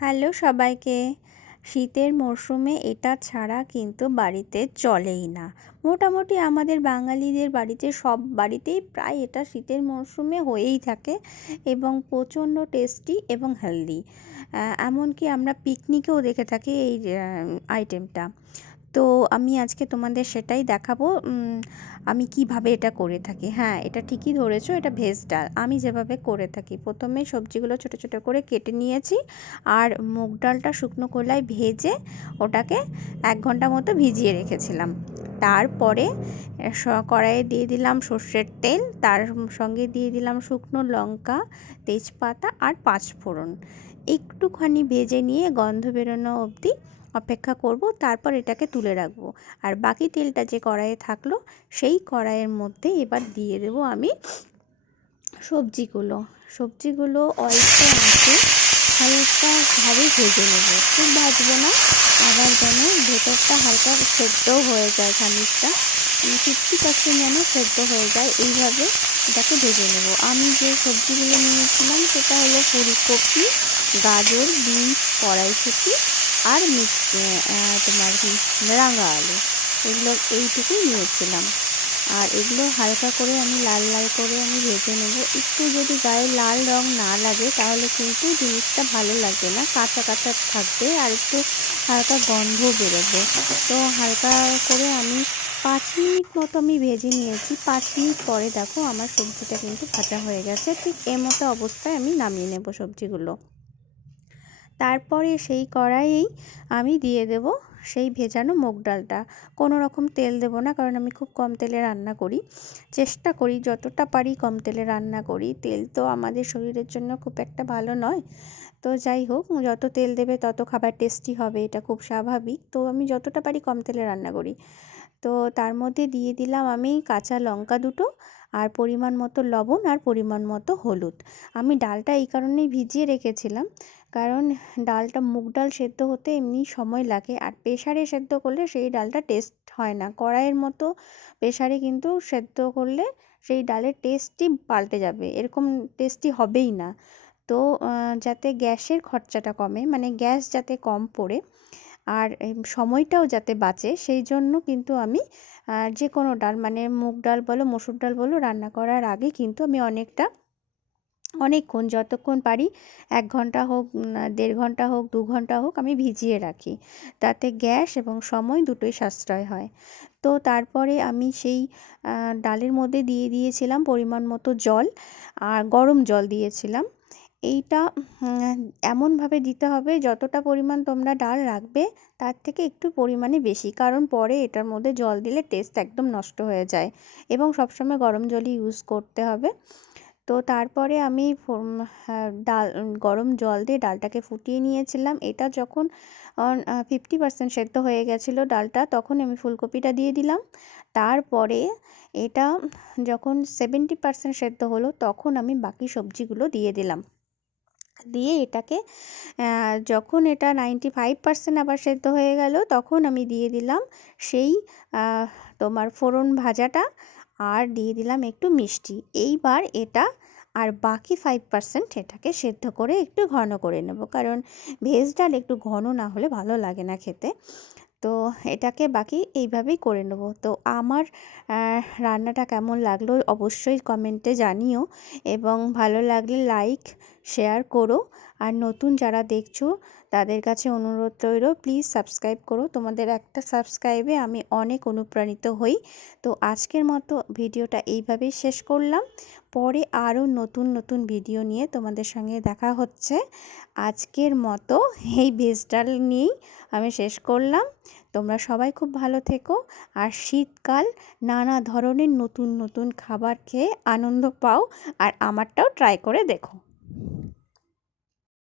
Hello সবাইকে। শীতের মরশুমে এটা ছাড়া কিন্তু বাড়িতে চলেই না। মোটামুটি আমাদের বাঙালিদের বাড়িতে সব বাড়িতেই প্রায় এটা শীতের মরশুমে হয়েই থাকে এবং প্রচণ্ড টেস্টি এবং হেলদি। এমনকি আমরা পিকনিকেও দেখে থাকি এই আইটেমটা। তো আমি আজকে তোমাদের সেটাই দেখাবো আমি কিভাবে এটা করে থাকি। হ্যাঁ, এটা ঠিকই ধরেছো, এটা ভেজ ডাল। আমি যেভাবে করে থাকি, প্রথমে সবজিগুলো ছোটো ছোটো করে কেটে নিয়েছি আর মুগ ডালটা শুকনো খোলায় ভেজে ওটাকে 1 ঘন্টা মতো ভিজিয়ে রেখেছিলাম। তারপরে কড়াইয়ে দিয়ে দিলাম সর্ষের তেল, তার সঙ্গে দিয়ে দিলাম শুকনো লঙ্কা, তেজপাতা আর 5 ফোড়ন। একটুখানি ভেজে নিয়ে গন্ধ বেরোনো অবধি অপেক্ষা করব, তারপর এটাকে তুলে রাখবো। আর বাকি তেলটা যে কড়াইয়ে থাকলো সেই কড়াইয়ের মধ্যে এবার দিয়ে দেব আমি সবজিগুলো অল্প আঁচে হালকাভাবে ভেজে নেব। খুব ভাজবো না, আবার যেন ভেতরটা হালকা সেদ্ধও হয়ে যায়, খানিকটা 50% যেন সেদ্ধ হয়ে যায়, এইভাবে এটাকে ভেজে নেব। আমি যে সবজিগুলো নিয়েছিলাম সেটা হলো ফুলকপি, গাজর, বিনস, কড়াইশুঁটি আর তোমার রাঙা আলু, এইটুকুই নিয়েছিলাম। আর এগুলো হালকা করে আমি লাল লাল করে আমি ভেজে নেব। একটু যদি গায়ে লাল রং না লাগে তাহলে কিন্তু জিনিসটা ভালো লাগবে না, কাঁচা কাঁচা থাকবে আর একটু হালকা গন্ধ বেরোবে। তো হালকা করে আমি 5 মিনিট মতো আমি ভেজে নিয়েছি। 5 মিনিট পরে দেখো আমার সবজিটা কিন্তু ভাজা হয়ে গেছে। ঠিক এই মতো অবস্থায় আমি নামিয়ে নেব সবজিগুলো। তারপরে সেই কড়াইয়েই আমি দিয়ে দেব সেই ভেজানো মুগ ডালটা। কোনো রকম তেল দেব না, কারণ আমি খুব কম তেলে রান্না করি, চেষ্টা করি যতটা পারি কম তেলে রান্না করি। তেল তো আমাদের শরীরের জন্য খুব একটা ভালো নয়, তো যাই হোক, যত তেল দেবে তত খাবার টেস্টি হবে, এটা খুব স্বাভাবিক। তো আমি যতটা পারি কম তেলে রান্না করি। তো তার মধ্যে দিয়ে দিলাম আমি কাঁচা লঙ্কা দুটো, আর পরিমাণ মতো লবণ আর পরিমাণ মতো হলুদ। আমি ডালটা এই কারণেই ভিজিয়ে রেখেছিলাম, কারণ ডালটা মুগ ডাল সেদ্ধ হতে এমনি সময় লাগে, আর প্রেশারে সেদ্ধ করলে সেই ডালটা টেস্ট হয় না। কড়াইয়ের মতো প্রেশারে কিন্তু সেদ্ধ করলে সেই ডালের টেস্টই পাল্টে যাবে, এরকম টেস্টি হবেই না। তো যাতে গ্যাসের খরচাটা কমে, মানে গ্যাস যাতে কম পড়ে আর সময়টাও যাতে বাঁচে, সেই জন্য কিন্তু আমি যে কোনো ডাল, মানে মুগ ডাল বলো মসুর ডাল বলো, রান্না করার আগে কিন্তু আমি অনেকক্ষণ যতক্ষণ পারি 1 ঘন্টা হোক, 1.5 ঘন্টা হোক, 2 ঘন্টা হোক, আমি ভিজিয়ে রাখি। তাতে গ্যাস এবং সময় দুটোই সাশ্রয় হয়। তো তারপরে আমি সেই ডালের মধ্যে দিয়ে দিয়েছিলাম পরিমাণ মতো জল, আর গরম জল দিয়েছিলাম। এইটা এমনভাবে দিতে হবে যতটা পরিমাণ তোমরা ডাল রাখবে তার থেকে একটু পরিমাণে বেশি, কারণ পরে এটার মধ্যে জল দিলে টেস্ট একদম নষ্ট হয়ে যায়, এবং সবসময় গরম জলই ইউজ করতে হবে। তো তারপরে আমি গরম জল দিয়ে ডালটাকে ফুটিয়ে নিয়েছিলাম। এটা যখন 50% সেদ্ধ হয়ে গেছিলো ডালটা, তখন আমি ফুলকপিটা দিয়ে দিলাম। তারপরে এটা যখন 70% সেদ্ধ হলো তখন আমি বাকি সবজিগুলো দিয়ে দিলাম। দিয়ে এটাকে যখন এটা 95% আবার সেদ্ধ হয়ে গেল, তখন আমি দিয়ে দিলাম সেই তোমার ফোড়ন ভাজাটা, আর দিয়ে দিলাম একটু মিষ্টি। এইবার এটা আর বাকি 5% এটাকে সেদ্ধ করে একটু ঘন করে নেব, কারণ ভেজ ডাল একটু ঘন না হলে ভালো লাগে না খেতে। তো এটাকে বাকি এইভাবেই করে নেব। তো আমার রান্নাটা কেমন লাগলো অবশ্যই কমেন্টে জানিও, এবং ভালো লাগলে লাইক শেয়ার করো। আর নতুন যারা দেখছো তাদের কাছে অনুরোধ রইল, প্লিজ সাবস্ক্রাইব করো। তোমাদের একটা সাবস্ক্রাইবে আমি অনেক অনুপ্রাণিত হই। তো আজকের মতো ভিডিওটা এইভাবেই শেষ করলাম। পরে আরও নতুন নতুন ভিডিও নিয়ে তোমাদের সঙ্গে দেখা হচ্ছে। আজকের মতো এই ভেজ ডাল নিয়েই আমি শেষ করলাম। তোমরা সবাই খুব ভালো থেকো, আর শীতকাল নানা ধরনের নতুন নতুন খাবার খেয়ে আনন্দ পাও, আর আমারটাও ট্রাই করে দেখো।